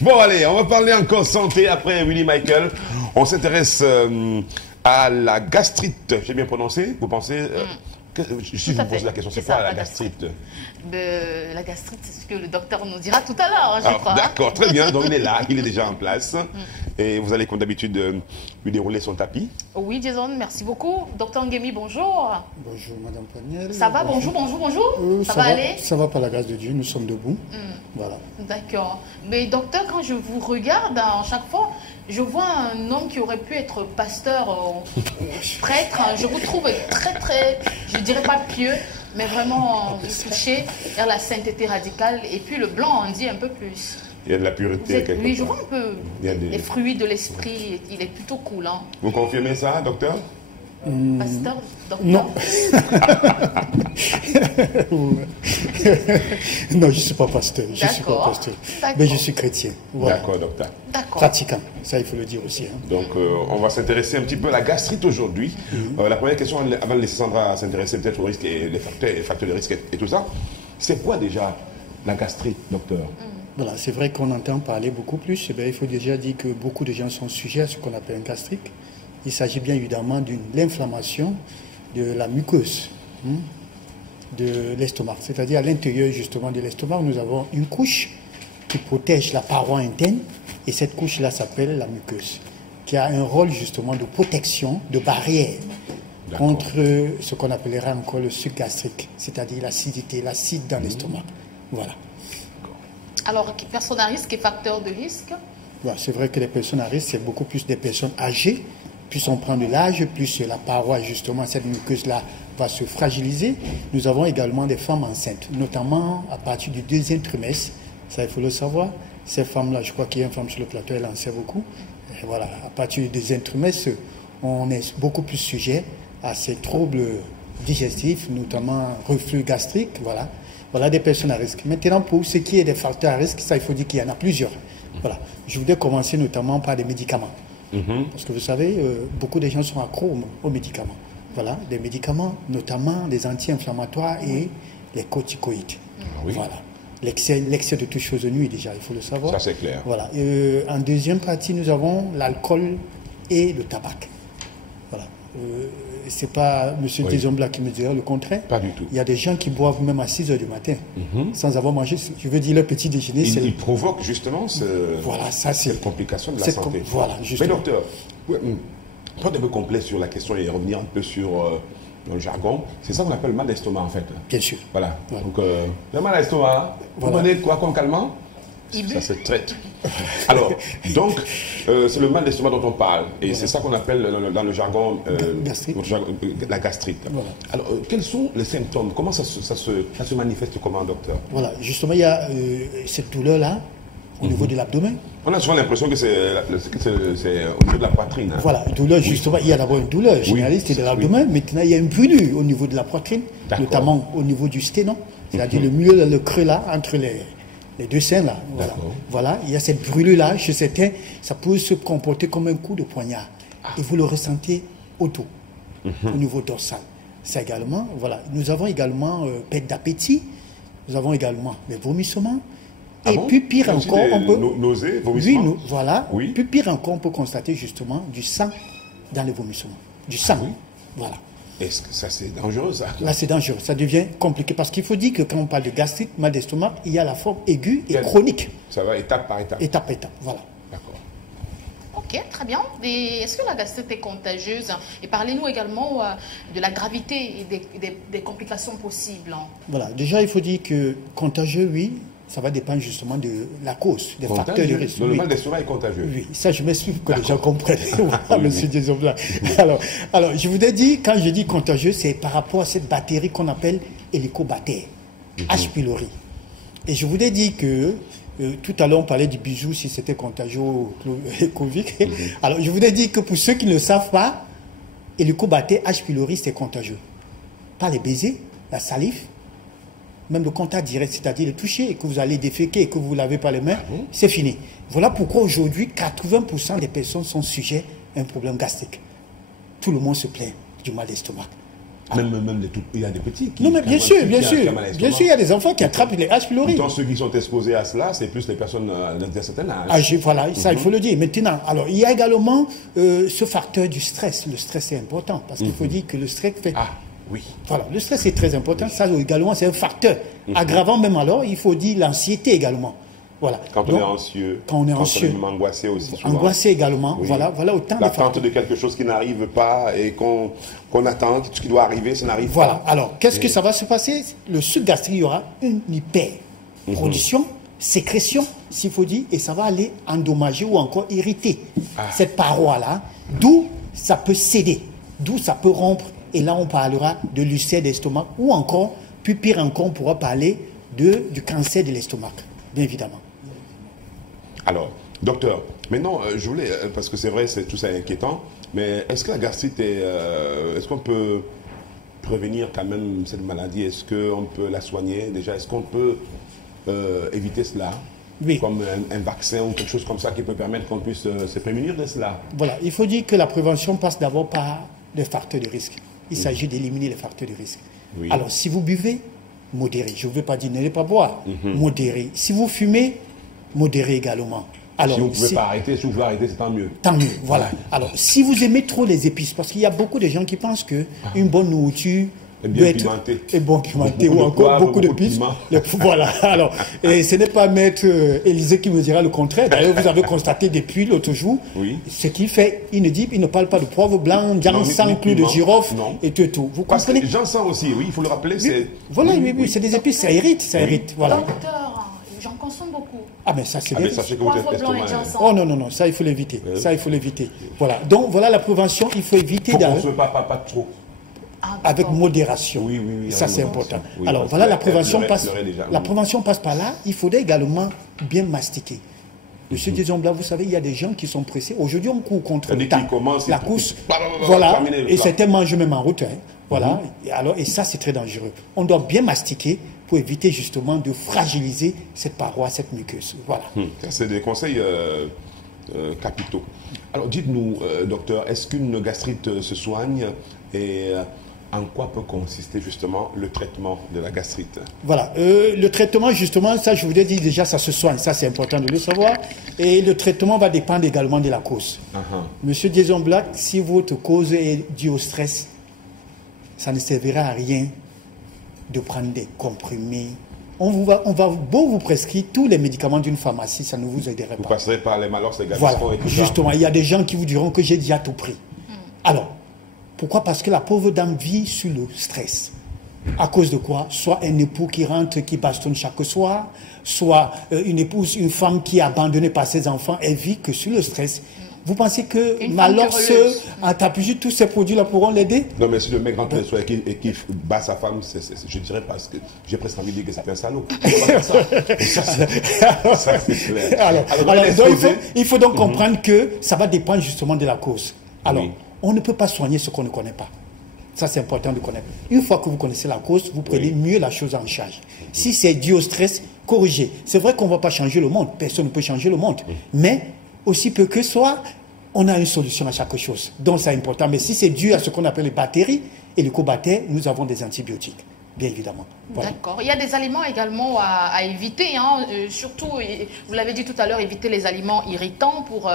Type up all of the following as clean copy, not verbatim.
Bon, allez, on va parler encore santé après Willy Michael. On s'intéresse à la gastrite. J'ai bien prononcé? Vous pensez si je vous pose la question, c'est quoi la gastrite? La gastrite, c'est ce que le docteur nous dira tout à l'heure, je crois. D'accord, très bien. Donc il est là, il est déjà en place. Et vous allez, comme d'habitude, lui dérouler son tapis. Oui, Jason, merci beaucoup. Docteur Nguemi, bonjour. Bonjour, Madame Paniel. Ça va, bonjour. Ça va aller? Ça va par la grâce de Dieu, nous sommes debout. Voilà. D'accord. Mais docteur, quand je vous regarde, à chaque fois, je vois un homme qui aurait pu être pasteur, prêtre. Je vous trouve très, je dirais pas pieux, mais vraiment touché vers la sainteté radicale. Et puis le blanc en dit un peu plus. Il y a de la pureté quelque part. Oui, je vois un peu les fruits de l'esprit. Il est plutôt cool. Hein. Vous confirmez ça, docteur? Pasteur, docteur? Non. Non, je ne suis pas pasteur. Je suis pas pasteur. Mais je suis chrétien. Voilà. D'accord, docteur. Pratiquant, ça il faut le dire aussi. Hein. Donc on va s'intéresser un petit peu à la gastrite aujourd'hui. La première question, avant de laisser Sandra s'intéresser peut-être aux risques et les facteurs de risque et tout ça, c'est quoi déjà la gastrite, docteur? Voilà, c'est vrai qu'on entend parler beaucoup plus. Eh bien, il faut déjà dire que beaucoup de gens sont sujets à ce qu'on appelle un gastrique. Il s'agit bien évidemment de l'inflammation de la muqueuse de l'estomac. C'est-à-dire à l'intérieur justement de l'estomac, nous avons une couche qui protège la paroi interne et cette couche-là s'appelle la muqueuse, qui a un rôle justement de protection, de barrière contre ce qu'on appellera encore le suc gastrique, c'est-à-dire l'acidité, l'acide dans l'estomac. Voilà. Alors, personnes à risque et facteurs de risque? Voilà, c'est vrai que les personnes à risque, c'est beaucoup plus des personnes âgées. Plus on prend de l'âge, plus la paroi, justement, cette muqueuse-là, va se fragiliser. Nous avons également des femmes enceintes, notamment à partir du deuxième trimestre. Ça, il faut le savoir. Ces femmes-là, je crois qu'il y a une femme sur le plateau, elle en sait beaucoup. Et voilà, à partir du deuxième trimestre, on est beaucoup plus sujet à ces troubles digestifs, notamment reflux gastrique, voilà. Voilà des personnes à risque. Maintenant, pour ce qui est des facteurs à risque, ça, il faut dire qu'il y en a plusieurs. Voilà. Je voudrais commencer notamment par des médicaments. Parce que vous savez, beaucoup de gens sont accros aux médicaments. Voilà, des médicaments, notamment des anti-inflammatoires et les corticoïdes. Voilà. L'excès de toutes choses de nuit, déjà, il faut le savoir. Ça, c'est clair. Voilà. En deuxième partie, nous avons l'alcool et le tabac. Voilà. C'est pas M. Desombla qui me dirait le contraire. Pas du tout. Il y a des gens qui boivent même à 6 h du matin, sans avoir mangé. Je veux dire, le petit déjeuner, c'est... Il provoque justement cette complication de la santé. Voilà, justement. Mais docteur, pour être un peu complet sur la question et revenir un peu sur le jargon, c'est ça qu'on appelle le mal d'estomac en fait. Bien sûr. Voilà. Donc, le mal d'estomac, vous donnez quoi comme calmant? Ça se traite. Alors, donc, c'est le mal d'estomac dont on parle. Et c'est ça qu'on appelle dans le jargon la gastrite. Voilà. Alors, quels sont les symptômes? Comment ça se manifeste comment, docteur? Voilà, justement, il y a cette douleur-là au niveau de l'abdomen. On a souvent l'impression que c'est au niveau de la poitrine. Hein. Voilà, douleur, justement, il y a d'abord une douleur généraliste de l'abdomen. Maintenant, il y a une brûlure au niveau de la poitrine, notamment au niveau du sténon, c'est-à-dire le milieu, le creux là, entre les deux seins là. Voilà. Voilà, il y a cette brûlure-là, chez certains, ça peut se comporter comme un coup de poignard. Et vous le ressentez au dos, au niveau dorsal. Ça également, voilà. Nous avons également perte d'appétit, nous avons également les vomissements. Et puis pire encore, on peut... Nausées, vomissements? Oui, voilà. Oui. Puis pire encore, on peut constater justement du sang dans les vomissements. Du sang, voilà. Est-ce que ça c'est dangereux ça? Là c'est dangereux, ça devient compliqué parce qu'il faut dire que quand on parle de gastrite, mal d'estomac, il y a la forme aiguë et chronique. Ça va étape par étape. Étape par étape, voilà. D'accord. Ok, très bien. Et est-ce que la gastrite est contagieuse? Et parlez-nous également de la gravité et des complications possibles. Voilà, déjà il faut dire que contagieux, oui, ça va dépendre justement de la cause, des facteurs de risque. Le mal d'estomac est contagieux. Oui, ça je m'explique que les gens comprennent. Voilà, monsieur Desombla. Alors, je vous ai dit, quand je dis contagieux, c'est par rapport à cette bactérie qu'on appelle Helicobacter, H. pylori. Et je vous ai dit que tout à l'heure on parlait du bijou si c'était contagieux au Covid. Alors, je vous ai dit que pour ceux qui ne le savent pas, Helicobacter, H. pylori, c'est contagieux. Pas les baisers, la salive, même le contact direct, c'est-à-dire le toucher et que vous allez déféquer et que vous ne lavez pas les mains, c'est fini. Voilà pourquoi aujourd'hui, 80% des personnes sont sujets à un problème gastrique. Tout le monde se plaint du mal d'estomac. Même il y a des petits qui... Non, mais bien sûr, bien sûr, il y a des enfants qui attrapent les H. pylori. Pourtant, ceux qui sont exposés à cela, c'est plus les personnes d'un certain âge. Voilà, ça, il faut le dire. Maintenant, alors, il y a également ce facteur du stress. Le stress est important, parce qu'il faut dire que le stress fait... Ah, oui. Voilà, le stress est très important. Ça, également, c'est un facteur. Aggravant même alors, il faut dire l'anxiété également. Voilà. Quand on est anxieux. Quand on est anxieux. On est angoissé aussi souvent. Angoissé également. Oui. Voilà autant de l'attente de quelque chose qui n'arrive pas et qu'on attend, ce qui doit arriver, ça n'arrive pas. Voilà. Alors, qu'est-ce que ça va se passer? Le sucre gastrique, il y aura une hyper-production, sécrétion, s'il faut dire, et ça va aller endommager ou encore irriter cette paroi-là, d'où ça peut céder, d'où ça peut rompre, et là, on parlera de l'ulcère d'estomac, ou encore, plus pire encore, on pourra parler du cancer de l'estomac, bien évidemment. Alors, docteur, maintenant, je voulais, parce que c'est vrai, tout ça est inquiétant, mais est-ce que la gastrite est-ce qu'on peut prévenir quand même cette maladie? Est-ce qu'on peut la soigner déjà? Est-ce qu'on peut éviter cela? Oui. Comme un vaccin ou quelque chose comme ça qui peut permettre qu'on puisse se prémunir de cela? Voilà, il faut dire que la prévention passe d'abord par les facteurs de risque. Il s'agit d'éliminer les facteurs de risque. Oui. Alors, si vous buvez, modérez. Je ne veux pas dire n'allez pas boire, modérez. Si vous fumez, modérez également. Alors, si vous ne pouvez pas arrêter, si vous pouvez arrêter, c'est tant mieux. Tant mieux, voilà. Alors, si vous aimez trop les épices, parce qu'il y a beaucoup de gens qui pensent qu'une bonne nourriture doit être bien pimentée ou encore beaucoup d'épices. Voilà. Alors, et ce n'est pas Maître Élisée qui me dira le contraire. D'ailleurs, vous avez constaté depuis l'autre jour, ce qu'il fait, il ne parle pas de poivre blanc, jansan, clou de girofle et tout et tout. Vous comprenez? Jansan aussi, oui, il faut le rappeler. Voilà, oui, c'est des épices, ça irrite, voilà. Docteur, j'en consomme beaucoup. Ah, mais ça, c'est mais sachez que vous êtes estomac. Oh non, ça, il faut l'éviter. Ça, il faut l'éviter. Voilà. Donc, voilà la prévention, il faut éviter d'aller. Il ne faut pas trop. Avec modération. Oui, ça, c'est important. Oui, alors, voilà, la prévention passe par là. Il faudrait également bien mastiquer. Monsieur Desombla, vous savez, il y a des gens qui sont pressés. Aujourd'hui, on court contre le temps. La course, voilà, et certains mangent même en route. Voilà. Et ça, c'est très dangereux. On doit bien mastiquer pour éviter justement de fragiliser cette paroi, cette muqueuse. Voilà. C'est des conseils capitaux. Alors, dites-nous, docteur, est-ce qu'une gastrite se soigne et en quoi peut consister justement le traitement de la gastrite? Voilà, le traitement justement, ça je vous ai dit déjà, ça se soigne, ça c'est important de le savoir. Et le traitement va dépendre également de la cause. Monsieur Desombla, si votre cause est due au stress, ça ne servira à rien de prendre des comprimés. On va beau vous prescrire tous les médicaments d'une pharmacie, ça ne vous aidera pas. Vous passerez par les Malox, les Gaviscon et tout ça. Justement, il y a des gens qui vous diront que j'ai déjà tout pris. Alors, pourquoi? Parce que la pauvre dame vit sur le stress. À cause de quoi? Soit un époux qui rentre, qui bastonne chaque soir, soit une femme qui est abandonnée par ses enfants, elle vit que sur le stress. Vous pensez que Malox, en tapant tous ces produits-là pourront l'aider? Non, mais si le mec rentre le soir et qui bat sa femme, je dirais parce que j'ai presque envie de dire que c'est un salaud. Ça, c'est clair. Alors, il faut donc comprendre que ça va dépendre justement de la cause. Alors, on ne peut pas soigner ce qu'on ne connaît pas. Ça, c'est important de connaître. Une fois que vous connaissez la cause, vous prenez mieux la chose en charge. Si c'est dû au stress, corrigez. C'est vrai qu'on ne va pas changer le monde. Personne ne peut changer le monde. Mais, aussi peu que soit, on a une solution à chaque chose. Donc, c'est important. Mais si c'est dû à ce qu'on appelle les bactéries et les cobactères, nous avons des antibiotiques. Bien évidemment. Voilà. D'accord. Il y a des aliments également à éviter, hein. Surtout, vous l'avez dit tout à l'heure, éviter les aliments irritants pour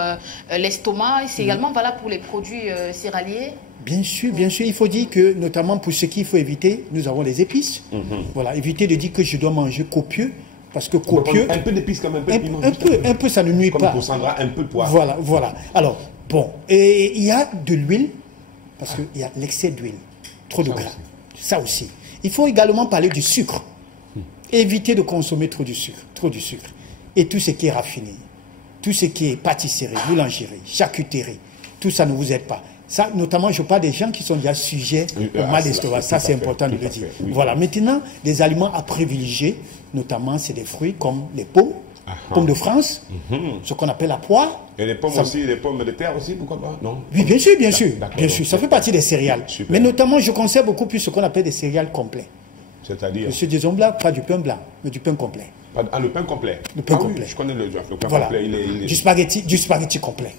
l'estomac. C'est également valable pour les produits céréaliers. Bien sûr, bien sûr. Il faut dire que, notamment pour ce qu'il faut éviter, nous avons les épices. Voilà, éviter de dire que je dois manger copieux. Parce que copieux... Un peu d'épices quand même, un peu, ça ne nuit pas. Comme pour Sandra, un peu de poivre. Voilà. Alors, bon, et il y a de l'huile, parce qu'il y a l'excès d'huile, trop de gras. Ça aussi. Il faut également parler du sucre. Éviter de consommer trop du sucre. Et tout ce qui est raffiné, tout ce qui est pâtisserie, boulangerie, charcuterie, tout ça ne vous aide pas. Ça, notamment, je parle des gens qui sont déjà sujets au mal d'estomac. Ça, c'est important de le dire. Voilà. Maintenant, des aliments à privilégier, notamment, c'est des fruits comme les pommes, pommes de France, ce qu'on appelle la poire. Et les pommes aussi, les pommes de terre aussi, pourquoi pas? Non? Oui, bien sûr. Bien sûr. Ça fait partie des céréales. Super. Mais notamment, je conseille beaucoup plus ce qu'on appelle des céréales complets. C'est-à-dire? Monsieur Desombla, pas du pain blanc, mais du pain complet. Le pain complet? Le pain complet. Oui, je connais le pain complet. Du spaghetti complet.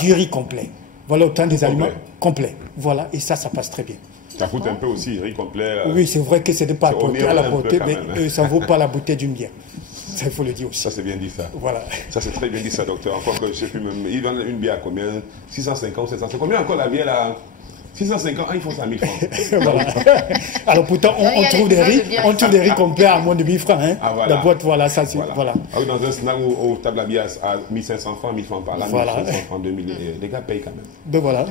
Du riz complet. Voilà autant des aliments complets. Voilà, et ça passe très bien. Ça coûte un peu aussi, riz complet. Oui, c'est vrai que ce n'est pas à la portée, mais même, hein. ça ne vaut pas la bouteille d'une bière. Ça, il faut le dire aussi. Ça, c'est bien dit, ça. Voilà. Ça, c'est très bien dit, ça, docteur. Encore que je ne sais plus même. Ils vendent une bière à combien? 650, 700. C'est combien encore la bière là? 650, ils font ça à 1000 francs. Voilà. Alors pourtant, on trouve des riz complets à moins de 1000 francs. Hein. Ah, voilà. La boîte, voilà, ça c'est. Voilà. Ah, oui, dans un snack où table la bière à 1500 francs, 1000 francs par là, voilà. 1500 francs, 2000. Les gars payent quand même. Donc voilà.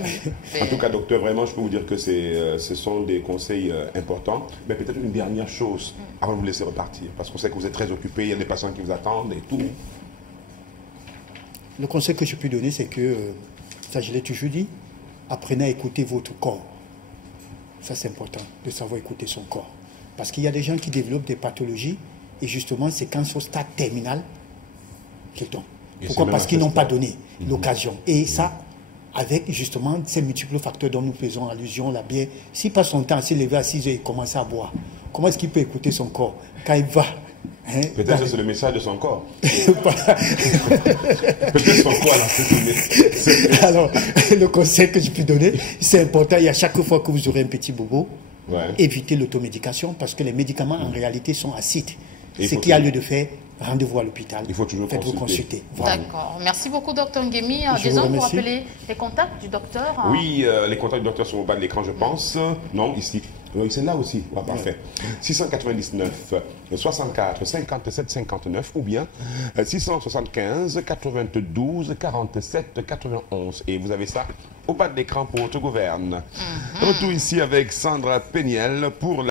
En tout cas, docteur, vraiment, je peux vous dire que ce sont des conseils importants. Mais peut-être une dernière chose avant de vous laisser repartir, parce qu'on sait que vous êtes très occupé, il y a des patients qui vous attendent et tout. Le conseil que je peux donner, c'est que, ça je l'ai toujours dit, apprenez à écouter votre corps. Ça, c'est important, de savoir écouter son corps. Parce qu'il y a des gens qui développent des pathologies, et justement, c'est quand c'est au stade terminal qu'ils tombent. Pourquoi? Parce qu'ils n'ont pas donné l'occasion. Et ça, avec justement ces multiples facteurs dont nous faisons allusion, la bière, s'il passe son temps à se lever à 6 heures et commencer à boire, comment est-ce qu'il peut écouter son corps quand il va? Hein, peut-être c'est le message de son corps. Peut-être son corps, là. Alors, le conseil que je peux donner, c'est important. Et à chaque fois que vous aurez un petit bobo, évitez l'automédication parce que les médicaments, en réalité, sont acides. Ce qu'il y a lieu de faire, rendez-vous à l'hôpital. Il faut toujours consulter. Voilà. D'accord. Merci beaucoup, docteur Nguemi. Disons, vous rappelez les contacts du docteur? Oui, les contacts du docteur sont au bas de l'écran, je pense. Non, ici. C'est là aussi. Ah, parfait. 699 64 57 59 ou bien 675 92 47 91. Et vous avez ça au bas de l'écran pour votre gouverne. Retour ici avec Sandra Péniel pour